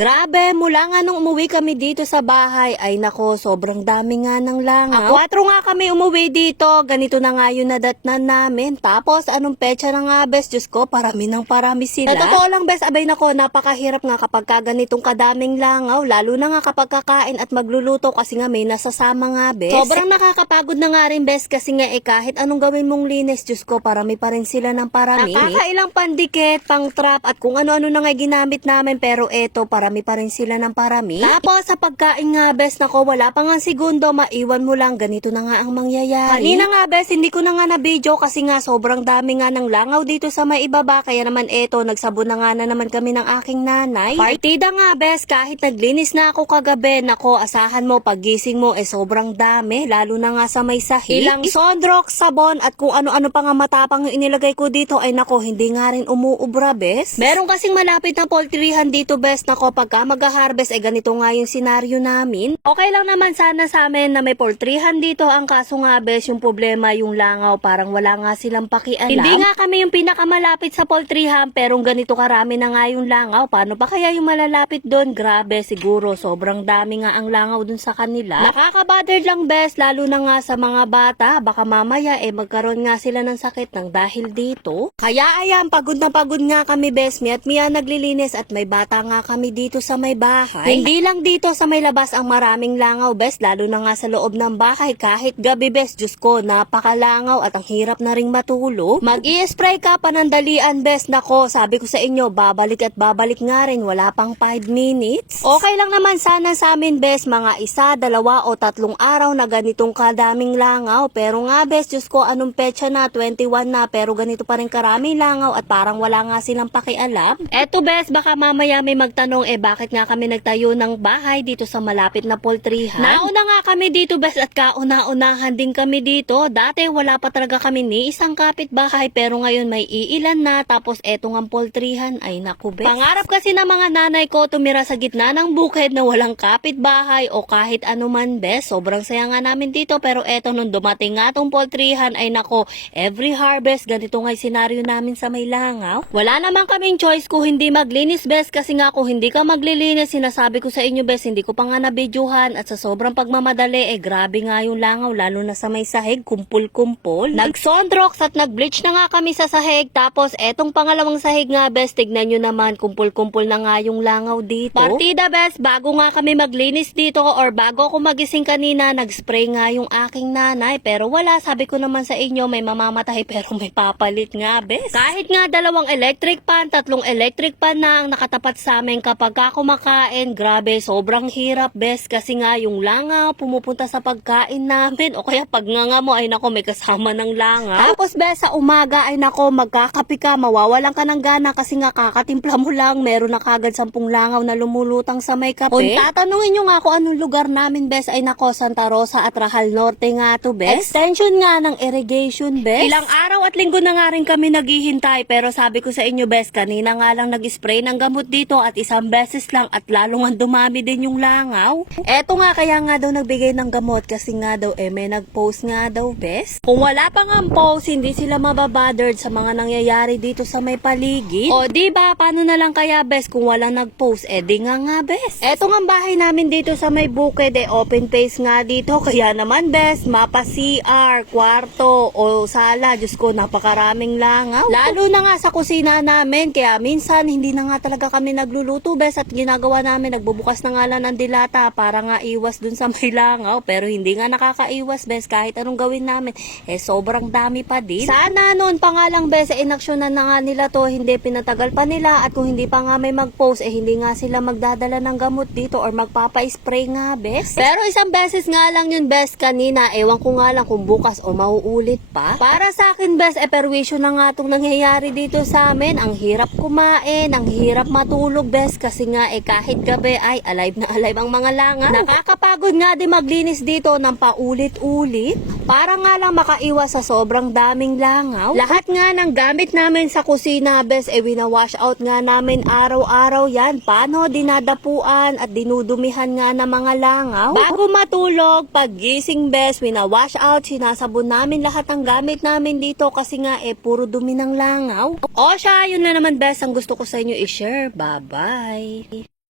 Grabe, mula nga nung umuwi kami dito sa bahay, ay nako, sobrang dami nga ng langaw. 4 nga kami umuwi dito, ganito na nga yung nadatnan namin. Tapos, anong petsa na nga, bes? Diyos ko, parami ng parami sila. Sa totoo lang, bes, abay nako, napakahirap nga kapag ganitong kadaming langaw, lalo na nga kapag kakain at magluluto kasi nga may nasasama nga, bes. Sobrang nakakapagod na nga rin, bes, kasi nga kahit anong gawin mong linis, Diyos ko, parami pa rin sila ng parami. Nakakailang pandikit, pang trap, at kung ano-ano na nga ginamit namin, pero eto, parami pa rin sila ng parami. Tapos sa pagkain nga, bes, nako, wala pa nga segundo, maiwan mo lang, ganito na nga ang mangyayari. Kanina nga, bes, hindi ko na nga na video kasi nga sobrang dami nga ng langaw dito sa may ibaba, kaya naman eto, nagsabon na nga na naman kami ng aking nanay. Partida nga, bes, kahit naglinis na ako kagabi, nako, asahan mo, paggising mo, sobrang dami, lalo na nga sa may sahig. Ilang Sondrox, sabon, at kung ano-ano pa nga matapang yung inilagay ko dito, ay nako, hindi nga rin umuubra, bes. Meron kasing malapit na poultryhan dito, bes, nako, pagka mag-harvest, ganito nga yung senaryo namin. Okay lang naman sana sa amin na may poultryhan dito, ang kaso nga, bes, yung problema yung langaw, parang wala nga silang pakialam. Hindi nga kami yung pinakamalapit sa poultryhan, pero ganito karami na nga yung langaw, paano pa kaya yung malalapit doon? Grabe, siguro, sobrang dami nga ang langaw doon sa kanila. Nakaka-bother lang, bes, lalo na nga sa mga bata, baka mamaya, magkaroon nga sila ng sakit ng dahil dito. Kaya ayan, pagod na pagod nga kami, bes, miya't miya naglilinis at may bata nga kami dito sa may bahay. Hindi lang dito sa may labas ang maraming langaw, bes, lalo na nga sa loob ng bahay, kahit gabi, bes, Diyos ko, napakalangaw at ang hirap na ring matulog. Mag-i-spray ka panandalian, bes, nako, sabi ko sa inyo, babalik at babalik nga rin, wala pang 5 minutes. Okay lang naman sana sa amin, bes, mga 1, 2 o 3 araw na ganitong kadaming langaw, pero nga, bes, Diyos ko, anong petsa na, 21 na, pero ganito pa rin karaming langaw at parang wala nga silang pakialam. Eto, bes, baka mamaya may magtanong, bakit nga kami nagtayo ng bahay dito sa malapit na poultryhan? Nauna nga kami dito, bes, at kauna-unahan din kami dito. Dati wala pa talaga kami ni isang kapitbahay, pero ngayon may iilan na, tapos eto nga poultryhan, ay naku, bes. Pangarap kasi ng mga nanay ko tumira sa gitna ng bukid na walang kapitbahay o kahit anuman, bes. Sobrang saya nga namin dito, pero eto nung dumating nga tong poultryhan, ay nako, every harvest, ganito nga yung senaryo namin sa may langaw. Wala naman kaming choice kung hindi maglinis, bes, kasi nga kung hindi ka maglilinis, sinasabi ko sa inyo, bes, hindi ko pa nga nabidyohan at sa sobrang pagmamadali, grabe nga yung langaw, lalo na sa may sahig, kumpul-kumpul. Nag-Sondrox at nag-bleach na nga kami sa sahig, tapos etong pangalawang sahig nga, bes, tignan nyo naman, kumpul-kumpul na nga yung langaw dito. Partida, bes, bago nga kami maglinis dito or bago ako magising kanina, nag-spray nga yung aking nanay, pero wala, sabi ko naman sa inyo, may mamamatay pero may papalit nga, bes. Kahit nga 2 electric pan, 3 electric pan na ang nakatapat sa amin kapag kumakain, grabe, sobrang hirap, bes, kasi nga yung langaw pumupunta sa pagkain namin, o kaya pag nga mo, ay nako, may kasama ng langaw. Tapos, bes, sa umaga, ay nako, magkakapi ka, mawawalan ka ng gana kasi nga kakatimpla mo lang, meron na kagad 10 langaw na lumulutang sa may kape. Kung tatanungin nyo nga kung anong lugar namin, bes, ay nako, Santa Rosa at Rahal Norte nga to, bes. Extension nga ng irrigation, bes. Ilang araw at linggo na nga rin kami naghihintay, pero sabi ko sa inyo, bes, kanina nga lang nag-spray ng gamot dito at isang beses lang at lalo nga dumami din yung langaw. Eto nga, kaya nga daw nagbigay ng gamot kasi nga daw may nag-post nga daw, bes. Kung wala pa nga ang post, hindi sila mababothered sa mga nangyayari dito sa may paligid. O diba, paano na lang kaya, bes, kung walang nag-post, di nga, bes. Eto nga bahay namin dito sa may bukid, open face nga dito, kaya naman, bes, mapa CR, kwarto o sala, Diyos ko, napakaraming langaw. Lalo na nga sa kusina namin, kaya minsan hindi na nga talaga kami nagluluto, bes, at ginagawa namin, nagbubukas na nga lang ng dilata para nga iwas dun sa may langaw, pero hindi nga nakakaiwas, bes, kahit anong gawin namin, sobrang dami pa din. Sana noon pa nga lang, bes, inaksyonan na nga nila to, hindi pinatagal pa nila, at kung hindi pa nga may mag-post, hindi nga sila magdadala ng gamot dito or magpapa-spray nga, bes. Pero isang beses nga lang yun, bes, kanina, ewan ko nga lang kung bukas o mauulit pa. Para sa akin, bes, perwisyo na nga itong nangyayari dito sa amin, ang hirap kumain, ang hirap matulog, bes, kasi nga kahit gabi ay alive na alive ang mga langaw. Nakakapagod nga din maglinis dito ng paulit-ulit para nga lang makaiwas sa sobrang daming langaw. Lahat nga ng gamit namin sa kusina, bes, wina-wash out nga namin araw-araw yan. Paano? Dinadapuan at dinudumihan nga ng mga langaw. Bago matulog, paggising, bes, wina-wash out, sinasabon namin lahat ng gamit namin dito kasi nga puro dumi ng langaw. O siya, yun na naman, bes, ang gusto ko sa inyo i-share. Bye-bye!